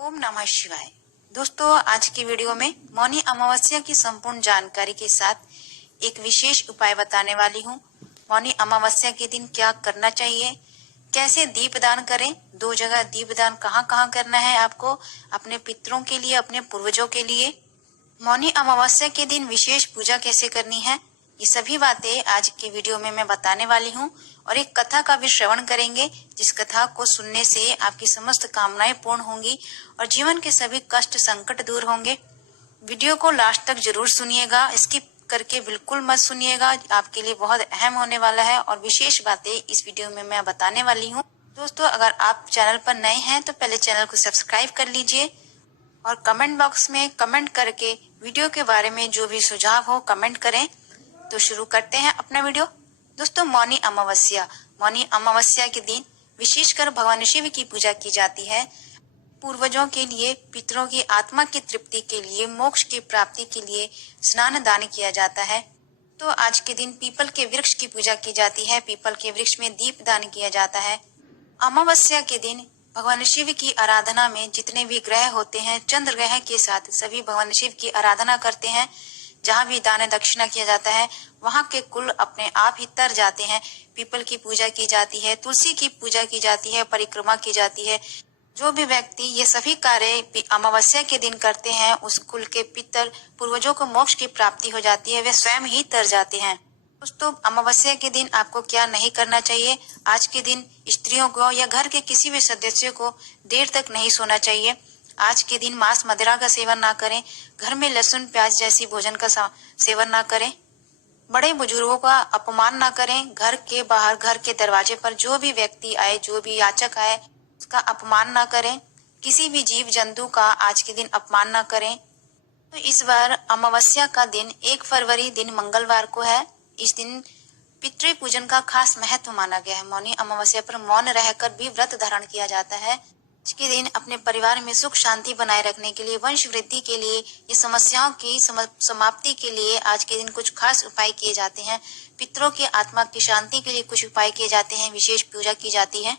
ओम नमः शिवाय। दोस्तों, आज की वीडियो में मौनी अमावस्या की संपूर्ण जानकारी के साथ एक विशेष उपाय बताने वाली हूँ। मौनी अमावस्या के दिन क्या करना चाहिए, कैसे दीपदान करें, दो जगह दीपदान कहाँ कहाँ करना है आपको, अपने पितरों के लिए, अपने पूर्वजों के लिए। मौनी अमावस्या के दिन विशेष पूजा कैसे करनी है, ये सभी बातें आज के वीडियो में मैं बताने वाली हूँ। और एक कथा का भी श्रवण करेंगे, जिस कथा को सुनने से आपकी समस्त कामनाएं पूर्ण होंगी और जीवन के सभी कष्ट संकट दूर होंगे। वीडियो को लास्ट तक जरूर सुनिएगा, स्किप करके बिल्कुल मत सुनिएगा, आपके लिए बहुत अहम होने वाला है और विशेष बातें इस वीडियो में मैं बताने वाली हूँ। दोस्तों, अगर आप चैनल पर नए हैं तो पहले चैनल को सब्सक्राइब कर लीजिए और कमेंट बॉक्स में कमेंट करके वीडियो के बारे में जो भी सुझाव हो कमेंट करें। तो शुरू करते हैं अपना वीडियो। दोस्तों, मौनी अमावस्या के दिन विशेषकर भगवान शिव की पूजा की जाती है। पूर्वजों के लिए, पितरों की आत्मा की तृप्ति के लिए, मोक्ष की प्राप्ति के लिए स्नान दान किया जाता है। तो आज के दिन पीपल के वृक्ष की पूजा की जाती है, पीपल के वृक्ष में दीप दान किया जाता है। अमावस्या के दिन भगवान शिव की आराधना में जितने भी ग्रह होते हैं, चंद्र ग्रह के साथ सभी भगवान शिव की आराधना करते हैं। जहाँ भी दान दक्षिणा किया जाता है वहाँ के कुल अपने आप ही तर जाते हैं। पीपल की पूजा की जाती है, तुलसी की पूजा की जाती है, परिक्रमा की जाती है। जो भी व्यक्ति ये सभी कार्य अमावस्या के दिन करते हैं, उस कुल के पितर पूर्वजों को मोक्ष की प्राप्ति हो जाती है, वे स्वयं ही तर जाते हैं। दोस्तों, अमावस्या के दिन आपको क्या नहीं करना चाहिए। आज के दिन स्त्रियों को या घर के किसी भी सदस्य को देर तक नहीं सोना चाहिए। आज के दिन मांस मदिरा का सेवन ना करें, घर में लहसुन प्याज जैसी भोजन का सेवन ना करें, बड़े बुजुर्गों का अपमान ना करें। घर के बाहर, घर के दरवाजे पर जो भी व्यक्ति आए, जो भी याचक आए, उसका अपमान ना करें। किसी भी जीव जंतु का आज के दिन अपमान ना करें। तो इस बार अमावस्या का दिन 1 फरवरी दिन मंगलवार को है। इस दिन पितृ पूजन का खास महत्व माना गया है। मौनी अमावस्या पर मौन रहकर भी व्रत धारण किया जाता है। आज के दिन अपने परिवार में सुख शांति बनाए रखने के लिए, वंश वृद्धि के लिए, ये समस्याओं की समाप्ति के लिए आज के दिन कुछ खास उपाय किए जाते हैं। पितरों की आत्मा की शांति के लिए कुछ उपाय किए जाते हैं, विशेष पूजा की जाती है।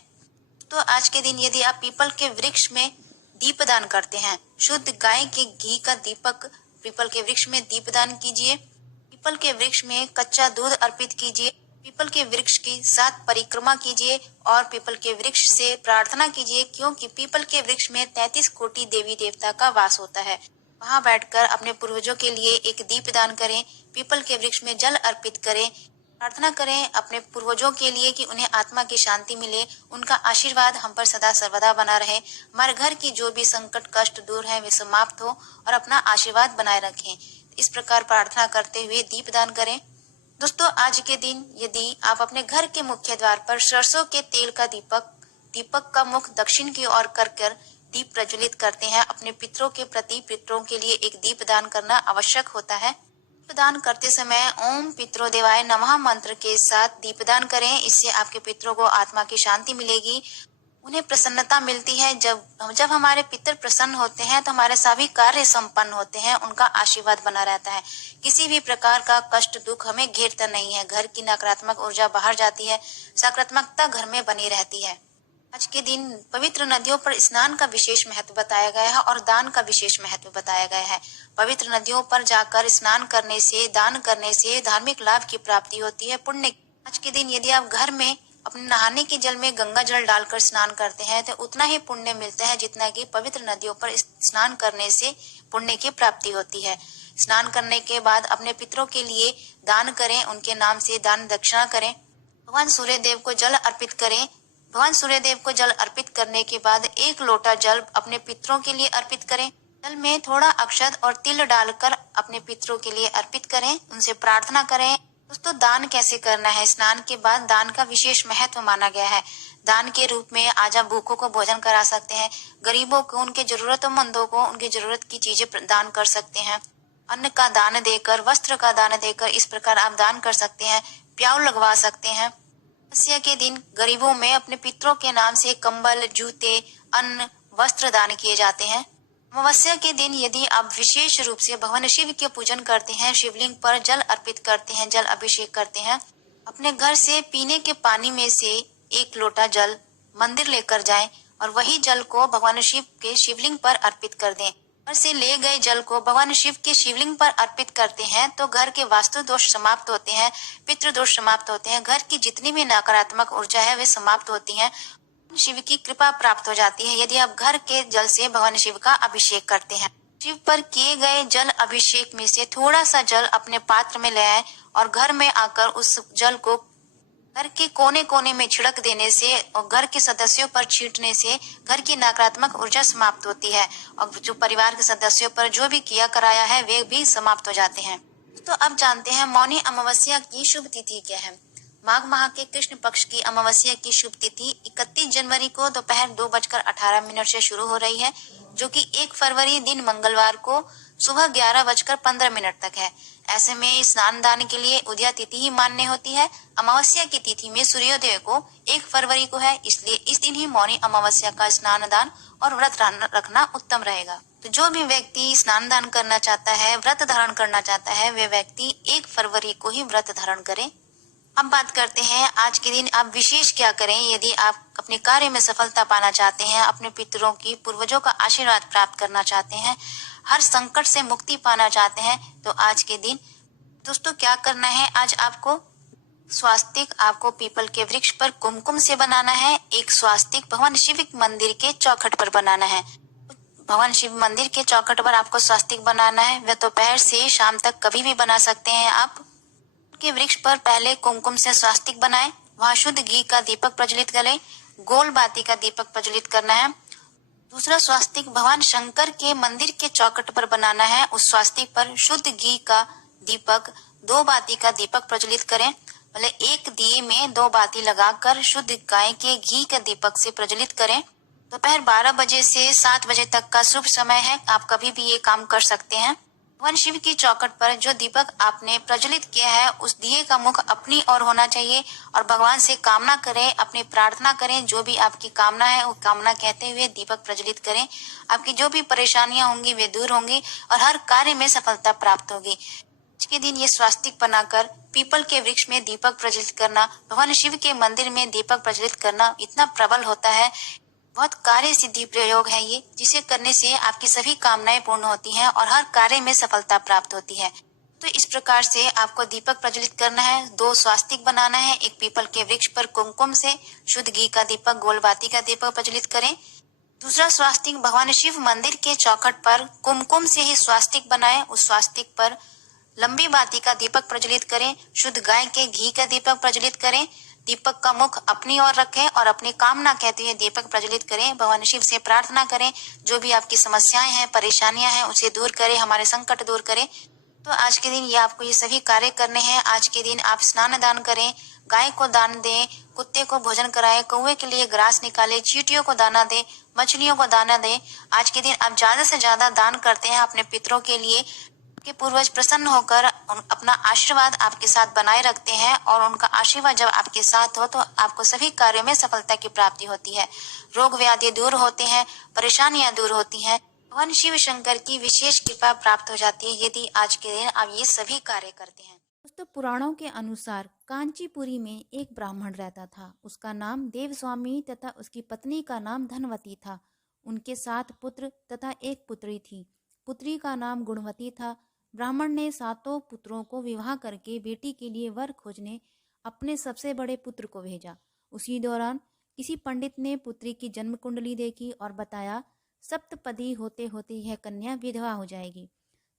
तो आज के दिन यदि आप पीपल के वृक्ष में दीपदान करते हैं, शुद्ध गाय के घी का दीपक पीपल के वृक्ष में दीपदान कीजिए। पीपल के वृक्ष में कच्चा दूध अर्पित कीजिए। पीपल के वृक्ष की 7 परिक्रमा कीजिए और पीपल के वृक्ष से प्रार्थना कीजिए, क्योंकि पीपल के वृक्ष में 33 कोटि देवी देवता का वास होता है। वहां बैठकर अपने पूर्वजों के लिए एक दीपदान करें, पीपल के वृक्ष में जल अर्पित करें, प्रार्थना करें अपने पूर्वजों के लिए कि उन्हें आत्मा की शांति मिले, उनका आशीर्वाद हम पर सदा सर्वदा बना रहे, हमारे घर की जो भी संकट कष्ट दूर है वे समाप्त हो और अपना आशीर्वाद बनाए रखें। इस प्रकार प्रार्थना करते हुए दीपदान करें। दोस्तों, आज के दिन यदि आप अपने घर के मुख्य द्वार पर सरसों के तेल का दीपक का मुख दक्षिण की ओर कर दीप प्रज्वलित करते हैं, अपने पितरों के प्रति, पितरों के लिए एक दीपदान करना आवश्यक होता है। दीपदान करते समय ओम पितरो देवाय नमः मंत्र के साथ दीपदान करें। इससे आपके पितरों को आत्मा की शांति मिलेगी, उन्हें प्रसन्नता मिलती है। जब हमारे पितर प्रसन्न होते हैं तो हमारे सभी कार्य संपन्न होते हैं, उनका आशीर्वाद बना रहता है। किसी भी प्रकार का कष्ट दुख हमें घेरता नहीं है। घर की नकारात्मक ऊर्जा बाहर जाती है, सकारात्मकता घर में बनी रहती है। आज के दिन पवित्र नदियों पर स्नान का विशेष महत्व बताया गया है और दान का विशेष महत्व बताया गया है। पवित्र नदियों पर जाकर स्नान करने से, दान करने से धार्मिक लाभ की प्राप्ति होती है, पुण्य। आज के दिन यदि आप घर में अपने नहाने के जल में गंगा जल डालकर स्नान करते हैं तो उतना ही पुण्य मिलता है जितना कि पवित्र नदियों पर स्नान करने से पुण्य की प्राप्ति होती है। स्नान करने के बाद अपने पितरों के लिए दान करें, उनके नाम से दान दक्षिणा करें। भगवान सूर्यदेव को जल अर्पित करें। भगवान सूर्यदेव को जल अर्पित करने के बाद 1 लोटा जल अपने पितरों के लिए अर्पित करें। जल में थोड़ा अक्षत और तिल डालकर अपने पितरों के लिए अर्पित करें, उनसे प्रार्थना करें। दोस्तों, दान कैसे करना है। स्नान के बाद दान का विशेष महत्व माना गया है। दान के रूप में आज आप भूखों को भोजन करा सकते हैं, गरीबों को, उनके जरूरतमंदों को उनकी जरूरत की चीजें दान कर सकते हैं। अन्न का दान देकर, वस्त्र का दान देकर, इस प्रकार आप दान कर सकते हैं। प्याऊ लगवा सकते हैं। अमावस्या के दिन गरीबों में अपने पितरों के नाम से कंबल, जूते, अन्न, वस्त्र दान किए जाते हैं। अमावस्या के दिन यदि आप विशेष रूप से भगवान शिव के पूजन करते हैं, शिवलिंग पर जल अर्पित करते हैं, जल अभिषेक करते हैं, अपने घर से पीने के पानी में से 1 लोटा जल मंदिर लेकर जाएं और वही जल को भगवान शिव के शिवलिंग पर अर्पित कर दें। घर से ले गए जल को भगवान शिव के शिवलिंग पर अर्पित करते हैं तो घर के वास्तु दोष समाप्त होते हैं, पितृ दोष समाप्त होते हैं, घर की जितनी भी नकारात्मक ऊर्जा है वे समाप्त होती है, शिव की कृपा प्राप्त हो जाती है यदि आप घर के जल से भगवान शिव का अभिषेक करते हैं। शिव पर किए गए जल अभिषेक में से थोड़ा सा जल अपने पात्र में ले आए और घर में आकर उस जल को घर के कोने कोने में छिड़क देने से और घर के सदस्यों पर छींटने से घर की नकारात्मक ऊर्जा समाप्त होती है और जो परिवार के सदस्यों पर जो भी किया कराया है वे भी समाप्त हो जाते हैं। तो अब जानते हैं मौनी अमावस्या की शुभ तिथि क्या है। माघ माह के कृष्ण पक्ष की अमावस्या की शुभ तिथि 31 जनवरी को दोपहर 2:18 से शुरू हो रही है, जो कि 1 फरवरी दिन मंगलवार को सुबह 11:15 तक है। ऐसे में स्नान दान के लिए उदया तिथि ही मान्य होती है। अमावस्या की तिथि में सूर्योदय को 1 फरवरी को है, इसलिए इस दिन ही मौनी अमावस्या का स्नान दान और व्रत रखना उत्तम रहेगा। तो जो भी व्यक्ति स्नान दान करना चाहता है, व्रत धारण करना चाहता है, वे व्यक्ति 1 फरवरी को ही व्रत धारण करें। अब बात करते हैं आज के दिन आप विशेष क्या करें यदि आप अपने कार्य में सफलता पाना चाहते हैं, अपने पितरों की पूर्वजों का आशीर्वाद प्राप्त करना चाहते हैं, हर संकट से मुक्ति पाना चाहते हैं। तो आज के दिन दोस्तों क्या करना है, आज आपको स्वास्तिक आपको पीपल के वृक्ष पर कुमकुम से बनाना है। एक स्वास्तिक भगवान शिव मंदिर के चौखट पर बनाना है। भगवान शिव मंदिर के चौखट पर आपको स्वास्तिक बनाना है। वह दोपहर से शाम तक कभी भी बना सकते हैं। आप के वृक्ष पर पहले कुमकुम से स्वास्तिक बनाएं, वहां शुद्ध घी का दीपक प्रज्वलित करें, गोल बाती का दीपक प्रज्वलित करना है। दूसरा स्वास्तिक भगवान शंकर के मंदिर के चौखट पर बनाना है। उस स्वास्तिक पर शुद्ध घी का दीपक 2 बाती का दीपक प्रज्वलित करें। भले एक दिए में 2 बाती लगाकर शुद्ध गाय के घी का दीपक से प्रज्वलित करें। दोपहर 12 बजे से 7 बजे तक का शुभ समय है, आप कभी भी ये काम कर सकते हैं। भगवान शिव की चौखट पर जो दीपक आपने प्रज्वलित किया है उस दिए का मुख अपनी ओर होना चाहिए और भगवान से कामना करें, अपनी प्रार्थना करें, जो भी आपकी कामना है वो कामना कहते हुए दीपक प्रज्वलित करें। आपकी जो भी परेशानियां होंगी वे दूर होंगी और हर कार्य में सफलता प्राप्त होगी। आज के दिन ये स्वास्तिक बनाकर पीपल के वृक्ष में दीपक प्रज्वलित करना, भगवान शिव के मंदिर में दीपक प्रज्वलित करना इतना प्रबल होता है, बहुत कार्य सिद्धि प्रयोग है ये, जिसे करने से आपकी सभी कामनाएं पूर्ण होती हैं और हर कार्य में सफलता प्राप्त होती है। तो इस प्रकार से आपको दीपक प्रज्वलित करना है, 2 स्वास्तिक बनाना है, एक पीपल के वृक्ष पर कुमकुम से शुद्ध घी का दीपक, गोल बाती का दीपक प्रज्वलित करें। दूसरा स्वास्तिक भगवान शिव मंदिर के चौखट पर कुमकुम से ही स्वास्तिक बनाए, उस स्वास्तिक पर लंबी बाती का दीपक प्रज्वलित करें, शुद्ध गाय के घी का दीपक प्रज्वलित करें, दीपक का मुख अपनी ओर रखें और अपनी कामना कहते हुए दीपक प्रज्वलित करें। भगवान शिव से प्रार्थना करें, जो भी आपकी समस्याएं हैं, परेशानियां हैं, उसे दूर करें, हमारे संकट दूर करें। तो आज के दिन ये आपको ये सभी कार्य करने हैं। आज के दिन आप स्नान दान करें, गाय को दान दें, कुत्ते को भोजन कराएं, कौवे के लिए ग्रास निकालें, चींटियों को दाना दें, मछलियों को दाना दें। आज के दिन आप ज्यादा से ज्यादा दान करते हैं अपने पितरों के लिए, के पूर्वज प्रसन्न होकर अपना आशीर्वाद आपके साथ बनाए रखते हैं और उनका आशीर्वाद जब आपके साथ हो तो आपको सभी कार्यों में सफलता की प्राप्ति होती है, रोग व्याधि दूर होते हैं, परेशानियां दूर होती हैं, भगवान शिव शंकर की विशेष कृपा प्राप्त हो जाती है यदि आज के दिन आप ये सभी कार्य करते हैं। दोस्तों, पुराणों के अनुसार कांचीपुरी में एक ब्राह्मण रहता था। उसका नाम देवस्वामी तथा उसकी पत्नी का नाम धनवती था। उनके 7 पुत्र तथा एक पुत्री थी। पुत्री का नाम गुणवती था। ब्राह्मण ने 7 पुत्रों को विवाह करके बेटी के लिए वर खोजने अपने सबसे बड़े पुत्र को भेजा। उसी दौरान किसी पंडित ने पुत्री की जन्म कुंडली देखी और बताया, सप्तपदी होते होते यह कन्या विधवा हो जाएगी।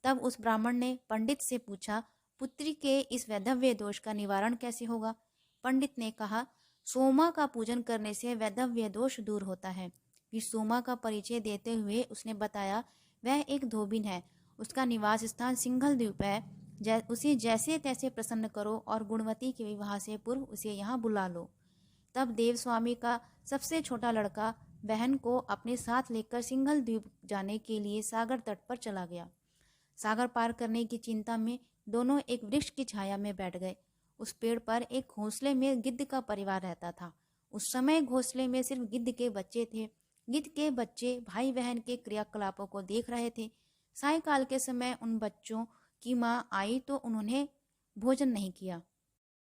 तब उस ब्राह्मण ने पंडित से पूछा, पुत्री के इस वैधव्य दोष का निवारण कैसे होगा? पंडित ने कहा, सोमा का पूजन करने से वैधव्य दोष दूर होता है। फिर सोमा का परिचय देते हुए उसने बताया, वह एक धोबिन है, उसका निवास स्थान सिंघल द्वीप है। उसे जैसे तैसे प्रसन्न करो और गुणवती के विवाह से पूर्व उसे यहाँ बुला लो। तब देवस्वामी का सबसे छोटा लड़का बहन को अपने साथ लेकर सिंघल द्वीप जाने के लिए सागर तट पर चला गया। सागर पार करने की चिंता में दोनों एक वृक्ष की छाया में बैठ गए। उस पेड़ पर एक घोंसले में गिद्ध का परिवार रहता था। उस समय घोंसले में सिर्फ गिद्ध के बच्चे थे। गिद्ध के बच्चे भाई बहन के क्रियाकलापों को देख रहे थे। सायंकाल के समय उन बच्चों की माँ आई तो उन्होंने भोजन नहीं किया।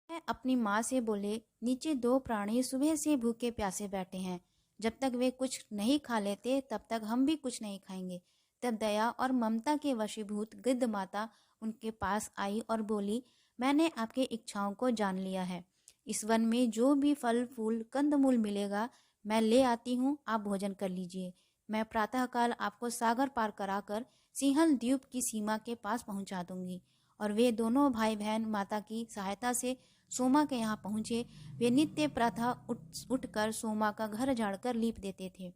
वह अपनी माँ से बोले, नीचे 2 प्राणी सुबह से भूखे प्यासे बैठे हैं, जब तक वे कुछ नहीं खा लेते तब तक हम भी कुछ नहीं खाएंगे। तब दया और ममता के वशीभूत गिद्ध माता उनके पास आई और बोली, मैंने आपकी इच्छाओं को जान लिया है। इस वन में जो भी फल फूल कंदमूल मिलेगा मैं ले आती हूँ, आप भोजन कर लीजिए। मैं प्रातःकाल आपको सागर पार कराकर सिंहल द्वीप की सीमा के पास पहुंचा दूंगी। और वे दोनों भाई बहन माता की सहायता से सोमा के यहाँ पहुंचे। वे नित्य प्रातः उठकर सोमा का घर झाड़कर लीप देते थे।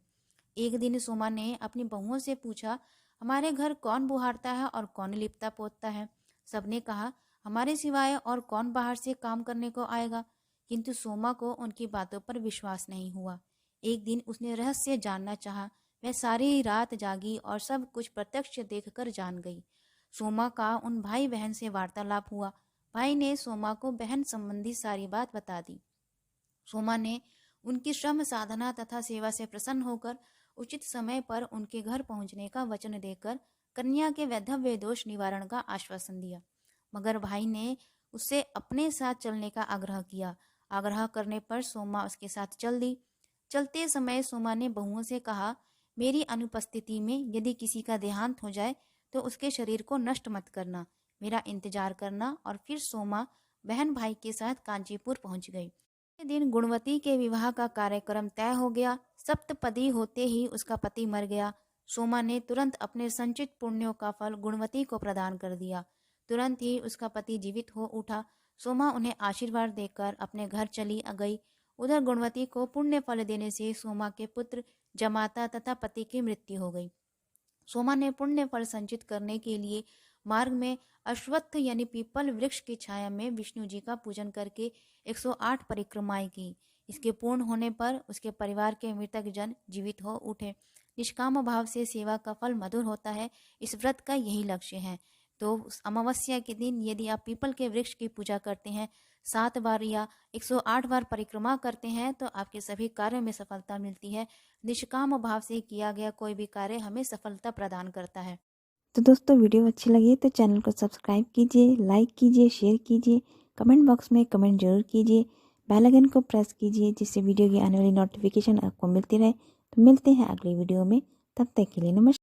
एक दिन सोमा ने अपनी बहुओं से पूछा, हमारे घर कौन बुहारता है और कौन लिपता पोतता है? सबने कहा, हमारे सिवाय और कौन बाहर से काम करने को आएगा? किंतु सोमा को उनकी बातों पर विश्वास नहीं हुआ। एक दिन उसने रहस्य जानना चाहा। वह सारी रात जागी और सब कुछ प्रत्यक्ष देखकर जान गई। सोमा का उन भाई बहन से वार्तालाप हुआ। भाई ने सोमा को बहन संबंधी सारी बात बता दी। सोमा ने उनकी श्रम साधना तथा सेवा से प्रसन्न होकर उचित समय पर उनके घर पहुंचने का वचन देकर कन्या के वैधव्य दोष निवारण का आश्वासन दिया। मगर भाई ने उससे अपने साथ चलने का आग्रह किया। आग्रह करने पर सोमा उसके साथ चल दी। चलते समय सोमा ने बहुओं से कहा, मेरी अनुपस्थिति में यदि किसी का देहांत हो जाए तो उसके शरीर को नष्ट मत करना, मेरा इंतजार करना। और फिर सोमा बहन भाई के साथ कांचीपुर पहुंच गई। दिन गुणवती के विवाह का कार्यक्रम तय हो गया। सप्तपदी होते ही उसका पति मर गया। सोमा ने तुरंत अपने संचित पुण्यों का फल गुणवती को प्रदान कर दिया। तुरंत ही उसका पति जीवित हो उठा। सोमा उन्हें आशीर्वाद देकर अपने घर चली गई। उधर गुणवती को पुण्य फल देने से सोमा के पुत्र जमाता तथा पति की मृत्यु हो गई। सोमा ने पुण्य फल संचित करने के लिए मार्ग में अश्वत्थ यानी पीपल वृक्ष की छाया में विष्णु जी का पूजन करके 108 परिक्रमाएं की। इसके पूर्ण होने पर उसके परिवार के मृतक जन जीवित हो उठे। निष्काम भाव से सेवा का फल मधुर होता है। इस व्रत का यही लक्ष्य है। तो अमावस्या के दिन यदि आप पीपल के वृक्ष की पूजा करते हैं, 7 बार या 108 बार परिक्रमा करते हैं तो आपके सभी कार्यों में सफलता मिलती है। निष्काम भाव से किया गया कोई भी कार्य हमें सफलता प्रदान करता है। तो दोस्तों वीडियो अच्छी लगी तो चैनल को सब्सक्राइब कीजिए, लाइक कीजिए, शेयर कीजिए, कमेंट बॉक्स में कमेंट जरूर कीजिए, बेल आइकन को प्रेस कीजिए जिससे वीडियो की आने वाली नोटिफिकेशन आपको मिलती रहे। तो मिलते हैं अगली वीडियो में, तब तक के लिए नमस्कार।